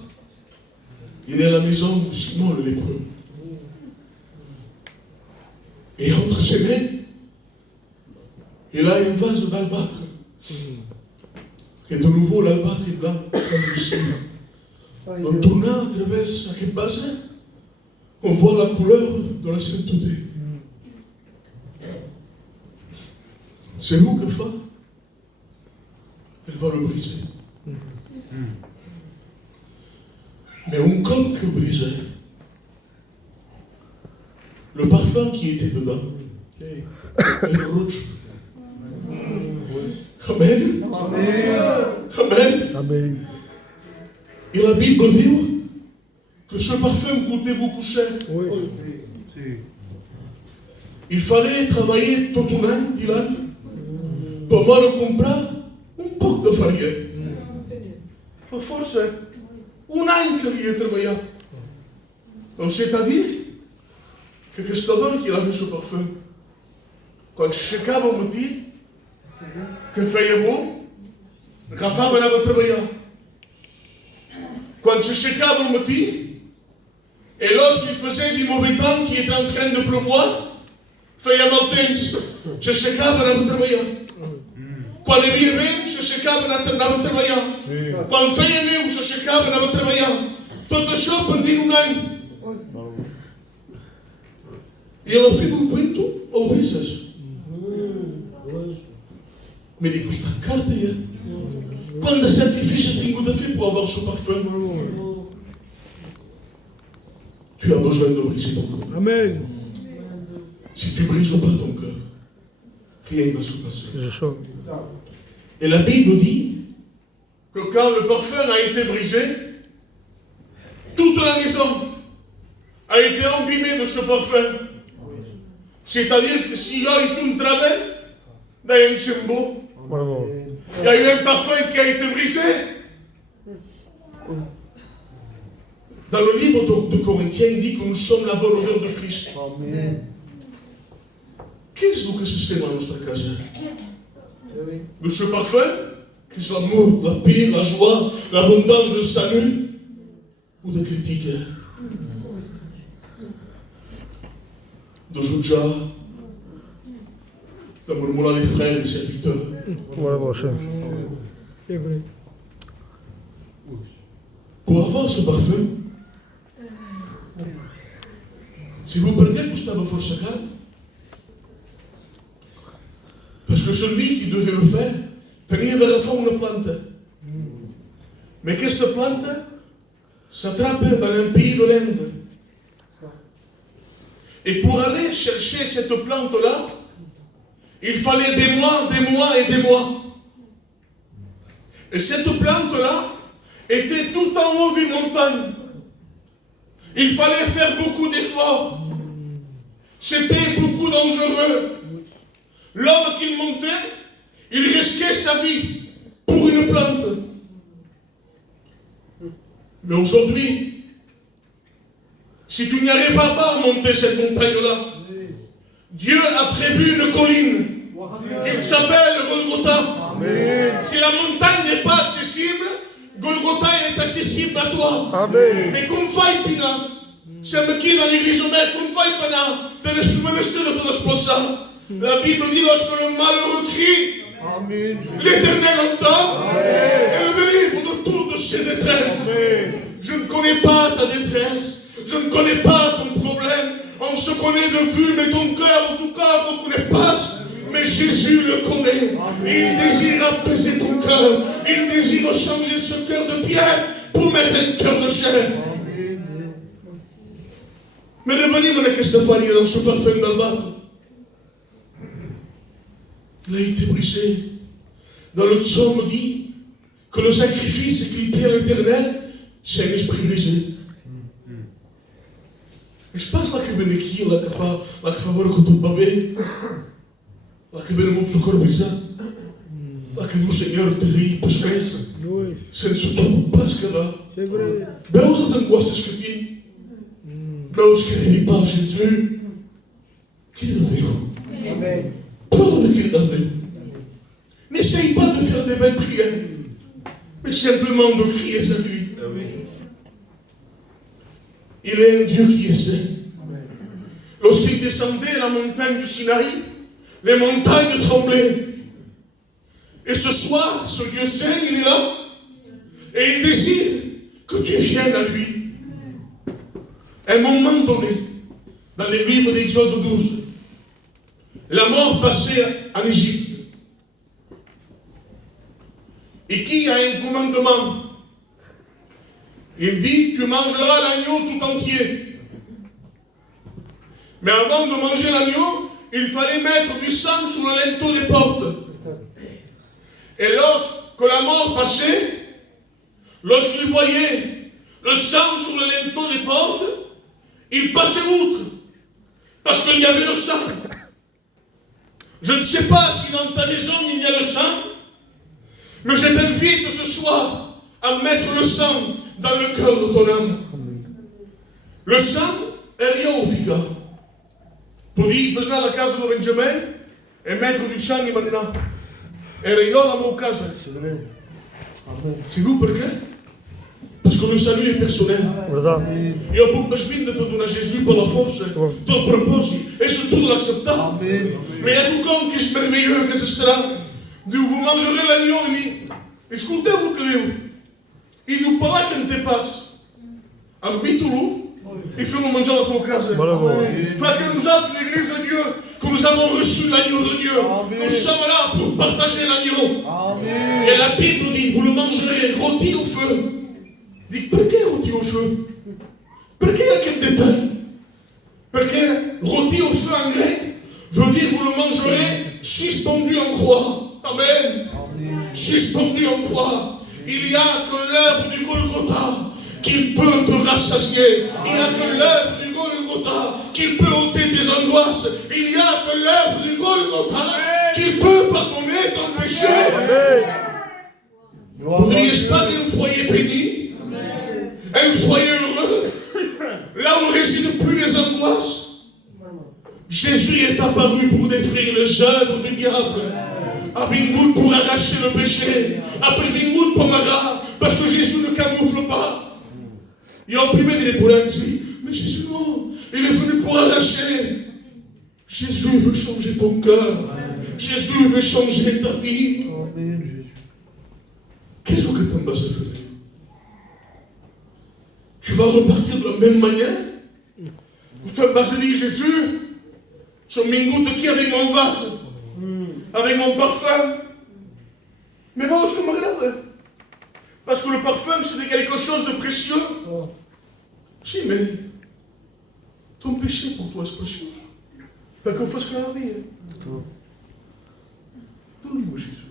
il est à la maison de Simon le lépreux. Et entre ses mains, il a une vase d'albâtre. Et de nouveau, l'albâtre est blanc, translucide. En tournant à travers chaque bassin, on voit la couleur de la sainteté. C'est nous que fait. Elle va le briser. Mais un coq brisé, le parfum qui était dedans, elle rouge. Amen. Amen. Amen. Et la Bible dit que ce parfum coûtait beaucoup cher. Oui. Il fallait travailler tout un an, Dylan, pour moi le comprar un poc de farine. Pas force. Un an qu'il y a travaillé. Donc c'est-à-dire que cette dame qui avait ce parfum, quand je checava au midi, que faisait beau, la femme avait travaillé. Quand je checava au midi, et lorsqu'il faisait du mauvais temps qui était en train de pleuvoir, faisait mal temps, je checava avait travaillé. Quand il y avait bien, je checava avait travaillé. Quand il faisait mieux, je checava avait travaillé. Tout ça pendant un an. E ela fez um cuento ao brisas. Me digo, está carta aí. Quando a sacrifício tem de faire pour avoir ce parfum? Tu as besoin de briser ton cœur. Amen. Si tu ne brises pas ton cœur, rien ne va se passer. Et la Bible dit que quand le parfum a été brisé, toute la maison a été embimée de ce parfum. C'est-à-dire que s'il y a eu un travail, dans un chembo, il y a eu un parfum qui a été brisé. Dans le livre de Corinthiens, il dit que nous sommes la bonne odeur de Christ. Qu'est-ce que c'est dans notre casa? De ce parfum, que c'est l'amour, la paix, la joie, l'abondance, le salut, ou de critique, de Jouja, de murmurer les frères et les serviteurs. Pour avoir ce parfum, si vous prenez Gustavo Fonseca, parce que celui qui devait le faire, venait vers la fin une plante. Mais que cette plante s'attrape dans un pays de l'Inde. Et pour aller chercher cette plante-là, il fallait des mois et des mois. Et cette plante-là était tout en haut d'une montagne. Il fallait faire beaucoup d'efforts. C'était beaucoup dangereux. L'homme qui montait, il risquait sa vie pour une plante. Mais aujourd'hui, si tu n'arriveras pas à monter cette montagne-là, Dieu a prévu une colline qui s'appelle Golgotha. Amen. Si la montagne n'est pas accessible, Golgotha est accessible à toi. Amen. Mais comme fai pina, c'est me qui dans l'église, mais comme fai pina, te l'esprit de responsable. La Bible dit lorsque le malheureux crie, l'Éternel entend et le délivre de toutes ses détresses. Je ne connais connais pas ta détresse. Je ne connais pas ton problème. On se connaît de vue, mais ton cœur, en tout cas, on ne connaît pas. Mais Jésus le connaît. Il désire apaiser ton cœur. Il désire changer ce cœur de pierre pour mettre un cœur de chair. Mais revenons à ce que faria dans ce parfum d'albâtre. Il a été brisé. Dans le psaume dit que le sacrifice qu'il paie à l'Éternel, c'est un esprit brisé. Et je pense que ben aqui, lá que favor que tu babé, lá que ben muito socorro brisa, lá que o Senhor te ri, pesquisa, sem se tu pesca lá. Beus as angoissas que ti, beus que ele pas Jésus, qu'il est Dieu. Preuve qu'il est Dieu. N'essaye pas de faire des belles prières, mais simplement de crier à lui. Il est un Dieu qui essaie. Lorsqu'il descendait la montagne du Sinaï, les montagnes tremblaient. Et ce soir, ce Dieu saint, il est là. Et il désire que tu viennes à lui. À un moment donné, dans les livres d'Exode 12, la mort passait en Égypte. Et qui a un commandement? Il dit, tu mangeras l'agneau tout entier. Mais avant de manger l'agneau, il fallait mettre du sang sur le linteau des portes. Et lorsque la mort passait, lorsqu'il voyait le sang sur le linteau des portes, il passait outre. Parce qu'il y avait le sang. Je ne sais pas si dans ta maison il y a le sang, mais je t'invite ce soir à mettre le sang dans le cœur de ton âme. Le sang est rien au figa. Pour dire, besoin la casa de Benjamin et mettre du sang maintenant. Et rien dans mon cas. C'est vous pourquoi? Parce que le salut est personnel. Et on peut pas de te donner Jésus pour la force, ton propósito, et surtout de l'accepter. Mais il y a tout comme qui est merveilleux que ce sera. Vous mangerez l'agneau et dit, écoutez-vous que Dieu. Il nous parle quand tu passes. En Bitoulou, il faut nous manger à ton casa. Il faut que nous avons l'église de Dieu, que nous avons reçu l'agneau de Dieu. Nous sommes là pour partager l'agneau. Et la Bible dit, vous le mangerez rôti au feu. Dit, pourquoi rôti au feu? Pourquoi il y a quel détail? Parce que rôti au feu en grec veut dire vous le mangerez suspendu en croix. Amen. Suspendu en croix. Il n'y a que l'œuvre du Golgotha qui peut te rassasier. Il n'y a que l'œuvre du Golgotha qui peut ôter tes angoisses. Il n'y a que l'œuvre du Golgotha qui peut pardonner ton péché. Vous n'ayez pas un foyer béni, un foyer heureux, là où ne résident plus les angoisses. Jésus est apparu pour détruire les œuvres du diable. A vingut pour arracher le péché. Après vingut pour m'arracher. Parce que Jésus ne camoufle pas. Il a opprimé des pour ainsi. Mais Jésus non. Il est venu pour arracher. Jésus veut changer ton cœur. Jésus veut changer ta vie. Qu'est-ce que tu vas faire? Tu vas repartir de la même manière? Ou tu vas dire Jésus, je m'ingoute qui avec mon vase? Avec mon parfum. Mais moi, je me regarde. Parce que le parfum, c'est quelque chose de précieux. Si, mais ton péché pour toi, c'est précieux. Pas qu'on fasse que la vie. Donne-moi Jésus.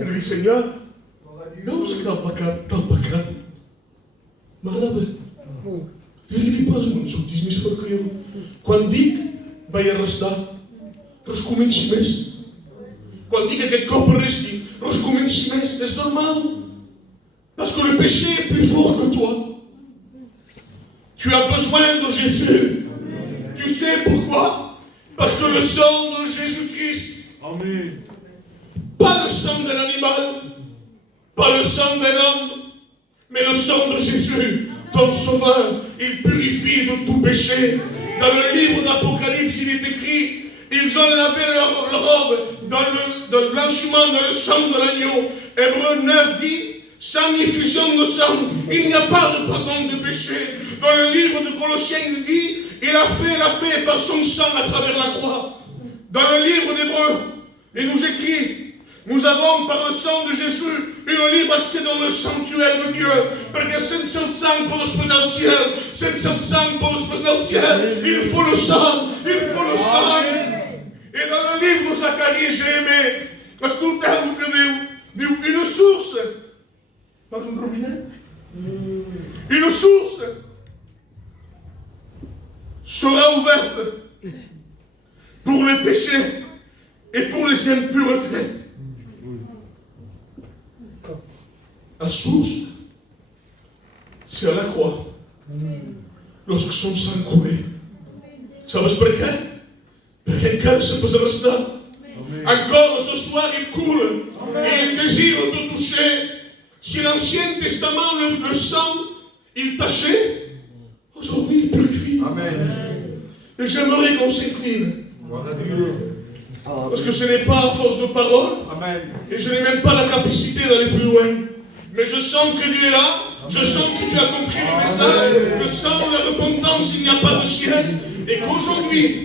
Il dit, Seigneur, non, c'est pas grave. Mais regarde. Il ne dit pas, je me suis dit, quand il dit, va y rester. Rescomente mesmo. Quando diga que corpo reste, rescomente mesmo. C'est normal. Parce que le péché est plus fort que toi. Tu as besoin de Jésus. Tu sais pourquoi? Parce que le sang de Jésus-Christ. Amen. Pas le sang d'un animal. Pas le sang d'un homme. Mais le sang de Jésus, ton sauveur. Il purifie de tout péché. Dans le livre d'Apocalypse, il est écrit. Ils ont lavé leur robe dans le blanchiment, dans le sang de l'agneau. Hébreux 9 dit sans effusion de sang, il n'y a pas de pardon de péché. Dans le livre de Colossiens, il dit, il a fait la paix par son sang à travers la croix. Dans le livre d'Hébreux, il nous écrit, nous avons par le sang de Jésus une libre accès dans le sanctuaire de Dieu. Parce que sense el sang pour se al ciel, sense el sang pour se al ciel, il faut le sang, il faut le sang. Et dans le livre de Zacharie, j'ai aimé, escolteu-lo que diu, une source, pas un robinet, une source sera ouverte pour les péchés et pour les impuretés. La source, c'est à la croix. Lorsque son sang coulait. Sabes por quê? Porque encara se peut rester. Encore ce soir, il coule. Et il désire te toucher. Si l'Ancien Testament, le sang, il tâchait, aujourd'hui, il purifie. Amen. Et j'aimerais qu'on s'incline. Parce que ce n'est pas à force de parole. Amen. Et je n'ai même pas la capacité d'aller plus loin. Mais je sens que Dieu est là. Je sens que tu as compris le message. Que sans la repentance, il n'y a pas de ciel. Et qu'aujourd'hui,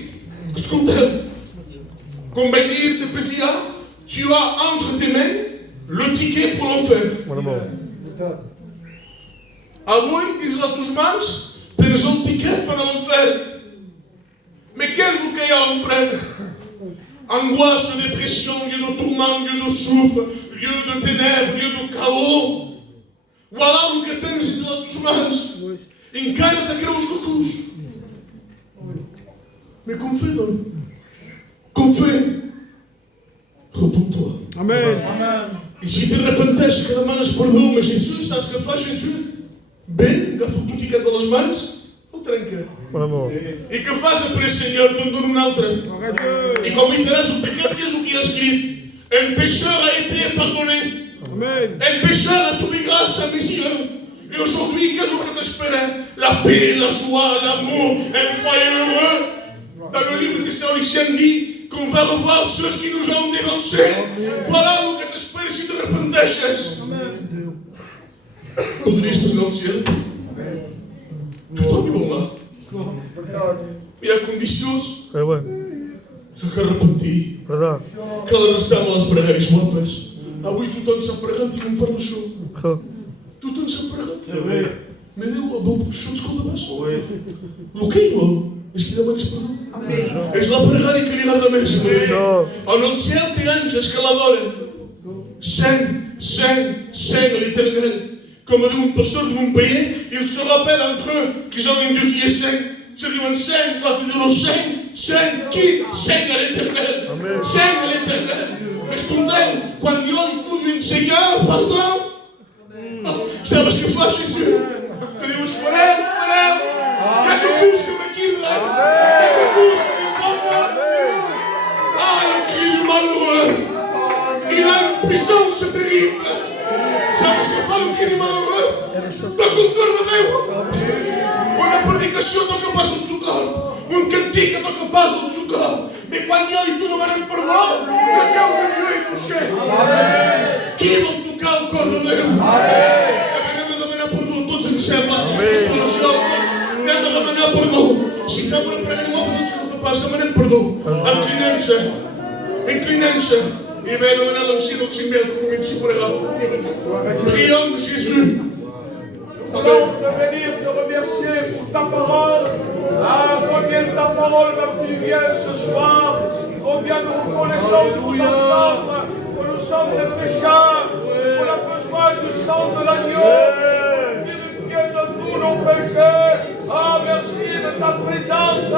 comme Bénir de Pésia, tu as entre tes mains le ticket pour l'enfer. Avui, dins les teves mans, tens el ticket per a l'enfer. Mais qu'est-ce qu'il y a, mon frère? Angoisse, dépression, lieu de tourment, lieu de souffle, lieu de ténèbres, lieu de chaos. Voilà o que tens entre les teves mans. Encara te creus que tu. Mais qu'on fait donc? Qu'on fait? Repens-toi. Amen. Et si te repentes que demanes perdó, mais Jésus, saps què fa Jésus? Ven, agafa el tiquet de les mans, el trenca. I què fas après, Senyor? Te'n dono un altre. I com li daràs el tiquet, què és el que hi ha escrit? Un pécheur a été pardonné. Un pécheur a trouvé grâce à mes yeux. Et aujourd'hui, qu'est-ce que t'espérais? La paix, la joie, l'amour, un foyer heureux. Dans le livre de Thessaloniciens dit qu'on va revoir ceux qui nous ont dévancés. Voilà ce que t'espères si te repentesses. Podries estar no ciel? Tothom hi vol anar. Hi ha condicions. S'ha de repentir. Cal restar amb les pregàries guapes. Avui tothom s'ha pregat i com fa això. Tothom s'ha pregat. Me diu, això ens escolta més? El que hi vol és que demanis perdó. És la pregària que li agrada més. En el ciel té àngels que l'adoren. Saint à l'éternel. Comme dit un pasteur de Montpellier, ils se rappellent entre eux qu'ils ont un Dieu qui est saint. Se diuen saint, la Bible saint, qui? Saint à l'éternel. Saint à l'éternel. Escolteu, quan jo i tu m'ensenyar, perdó, sabes què fa Jésus? Te diu, espereu. Hi ha quelcun que m'aquilla. Hi ha quelcun que m'encontre. Ah, le cri malheureux. Il a une puissance terrible. Sabes què fa el cri malheureux? Toca el cor de Déu. Una predicació toca pas el seu cor. Un cantic que toca pas el seu cor. Mais quan jo i tu demanem perdó, la cau de Dieu est touchée. Qui vol tocar el cor de Déu? Anem a demanar perdó tots ensemble. Anem a demanar perdó. Si fem una pregària guapa, doncs no capaç, demanem perdó. Inclinant-se. Et bien, nous allons lancer notre cymbale pour commencer pour les gars. Prions Jésus. Nous allons te bénir, te remercier pour ta parole. Ah, combien ta parole m'a fait bien ce soir. Combien nous reconnaissons tous ensemble que nous sommes des pécheurs. Qu'on a besoin du sang de l'agneau. Purifier de tous nos péchés. Ah, merci de ta présence.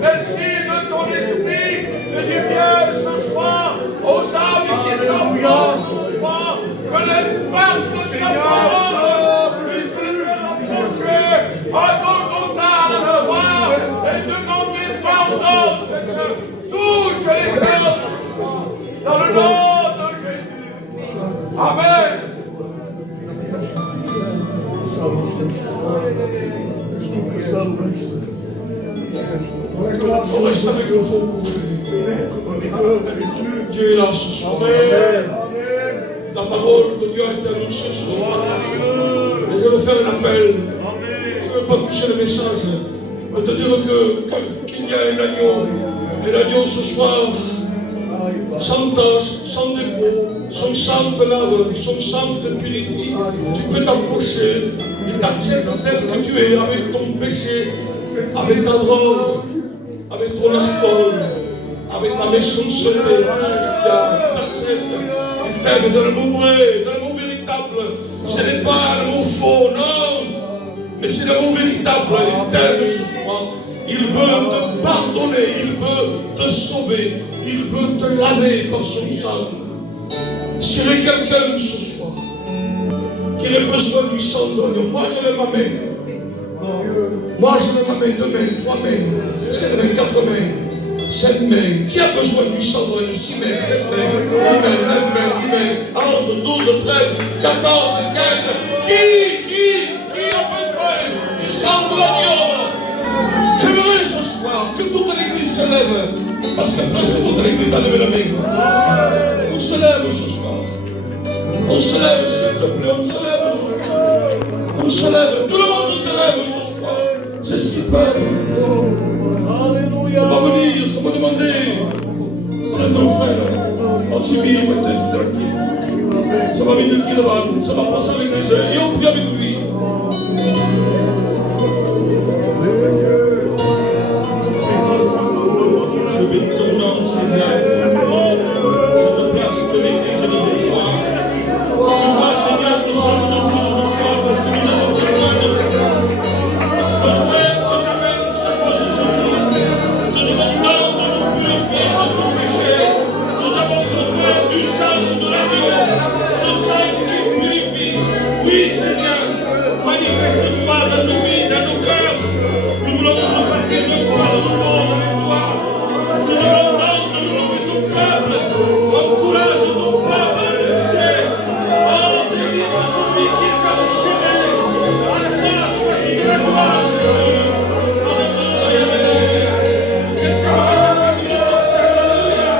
Merci de ton esprit. Je dis bien ce soir aux âmes qui s'entendent ce soir que l'impact de ta parole puisse les faire approcher à Golgotha ce soir et demander pardon, Seigneur. Touche les cœurs dans le nom de Jésus. Amen. On reste avec le fond. Dieu est là ce soir. La parole de Dieu a été annoncée ce soir. Et je veux faire un appel. Je ne veux pas toucher le message. Je veux te dire qu'il y a un agneau ce soir, sans tâche, sans défaut, son sang te lave, son sang te purifie. Tu peux t'approcher et t'accepter tel que tu es, avec ton péché, avec ta drogue, avec ton alcool, avec ta méchanceté, tout ce qu'il y a. T'acceptes, il t'aime dans le mot vrai, dans le mot véritable. Ce n'est pas le mot faux, non, mais c'est le mot véritable. Il t'aime ce soir. Il veut te pardonner, il veut te sauver, il veut te laver par son sang. Est-ce qu'il y a quelqu'un ce soir qui a besoin du sang de l'agneau? Moi je lève ma main. Moi je lève ma main, 2 mains, 3 mains, est-ce qu'il y a des mains, 4 mains, 7 mains? Qui a besoin du sang de l'agneau? 6 mains, 7 mains, 8 mains, 9 mains, 10 mains, 11, 12, 13, 14, 15. Qui a besoin du sang de l'agneau? J'aimerais ce soir que toute l'église se lève, parce que presque toute l'église a levé la main. On se lève ce soir. On se lève, s'il te plaît, on se lève ce soir. On se lève, tout le monde se lève ce soir. C'est ce qu'il peut. On va venir, on va demander. On est ton frère. On s'est mis, on était tranquille. Ça va venir qui devant, ça va passer à l'église et on prie avec lui. Je bénis ton nom, Seigneur. Je te place de l'église de victoire. Tu vois, Seigneur, nous sommes debout de victoire parce que nous avons besoin de ta grâce. Besoin que ta main se pose sur nous. Te demandons de nous purifier de tout péché. Nous avons besoin du sang de l'agneau. Ce sang qui purifie. Oui, Seigneur, manifeste-toi dans nos vies, dans nos cœurs. Nous voulons repartir de toi, de nouveau avec toi. Te demandons de relever ton peuple, encourage ton peuple à réussir. Oh, délivre celui qui est enchaîné. À toi soit toute la gloire, Jésus. Alléluia, alléluia. Quelqu'un va te bénir, alléluia.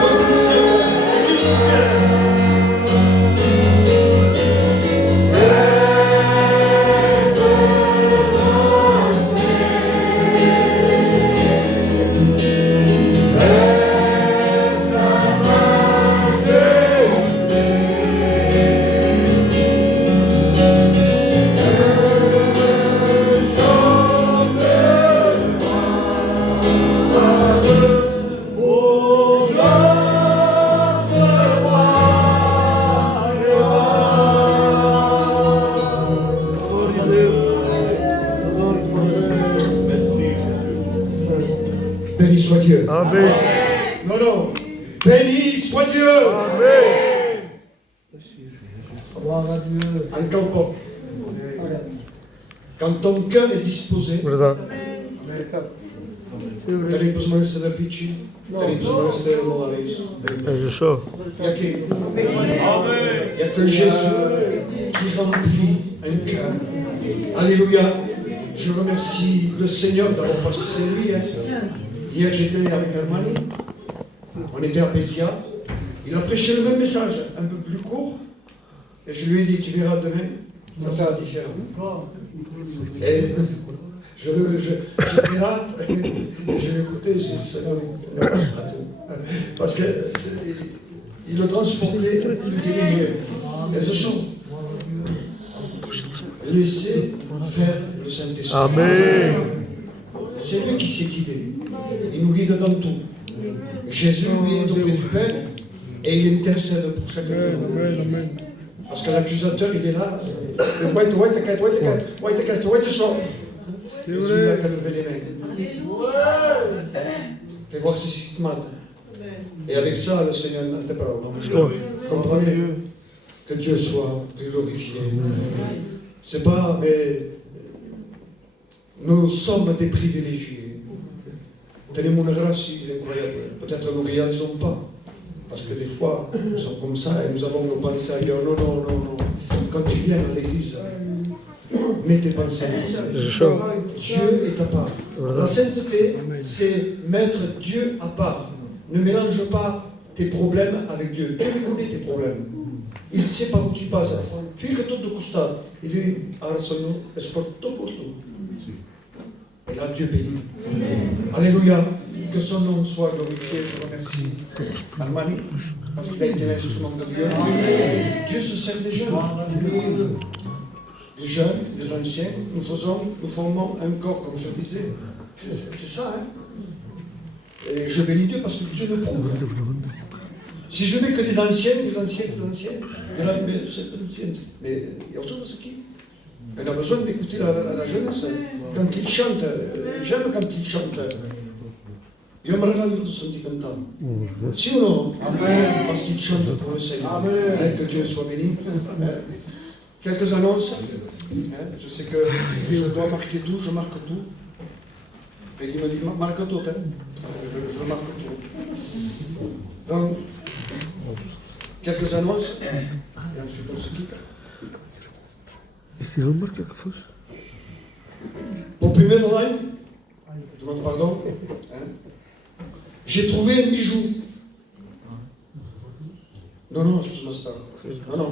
Continue, Seigneur. soit Dieu. Encore pas. Quand ton cœur est disposé, tu n'as besoin de se répéter. Tu n'as besoin de se répéter. Il n'y a que Jésus qui remplit un cœur. Alléluia. Je remercie le Seigneur d'abord parce que c'est lui. Hein. Hier, j'étais avec Armani. On était à Bézia. Il a prêché le même message, un peu plus court. Et je lui ai dit, tu verras demain, ça sera différent. Et j'étais là, et je l'écoutais, je dis, Seigneur, parce qu'il a transporté, il le dirigeait. Et ce sont, laissez faire le Saint-Esprit. Amen. C'est lui qui s'est guidé. Il nous guide dans tout. Jésus, lui, est auprès du Père et il intercède pour chacun de nous. Parce que l'accusateur, il est là. Jésus n'a qu'à lever les mains. Fais voir si c'est mal. Et avec ça, le Seigneur n'a pas parole. Comprenez que Dieu soit glorifié. C'est pas, mais nous sommes des privilégiés. Tenemos une grâce incroyable. Peut-être nous ne réalisons pas. Parce que des fois, nous sommes comme ça et nous avons nos pensées ailleurs. Non. Quand tu viens à l'église, mets tes pensées. Dieu est à part. La sainteté, c'est mettre Dieu à part. Ne mélange pas tes problèmes avec Dieu. Dieu connaît tes problèmes. Il ne sait pas où tu passes. Fica todo costado. Il dit, Arsenal, esporto pour tout. Et là, Dieu bénit. Alléluia. Que son nom soit glorifié. Je remercie Armani, parce qu'il a été l'instrument de Dieu. Dieu se sert des jeunes. Des jeunes, des anciens. Nous formons un corps, comme je disais. C'est ça, hein. Et je bénis Dieu parce que Dieu le prouve. Si je mets que des anciens, mais il y a autre chose qui. On a besoin d'écouter la jeunesse. Quand ils chantent, j'aime quand ils chantent. Io mi regalo senti cantare. Si ou non? Amen. Parce qu'ils chantent pour le Seigneur. Amen. Que Dieu soit béni. Quelques annonces. Je sais que je dois marquer tout, je marque tout. Et il me dit, marque tout. Je marque tout. Donc, quelques annonces. Et ensuite on se quitte. Est-ce qu'il remarque quelque chose? Pour premier live, demande pardon. J'ai trouvé un bijou. Non, excuse-moi, c'est pas. Non.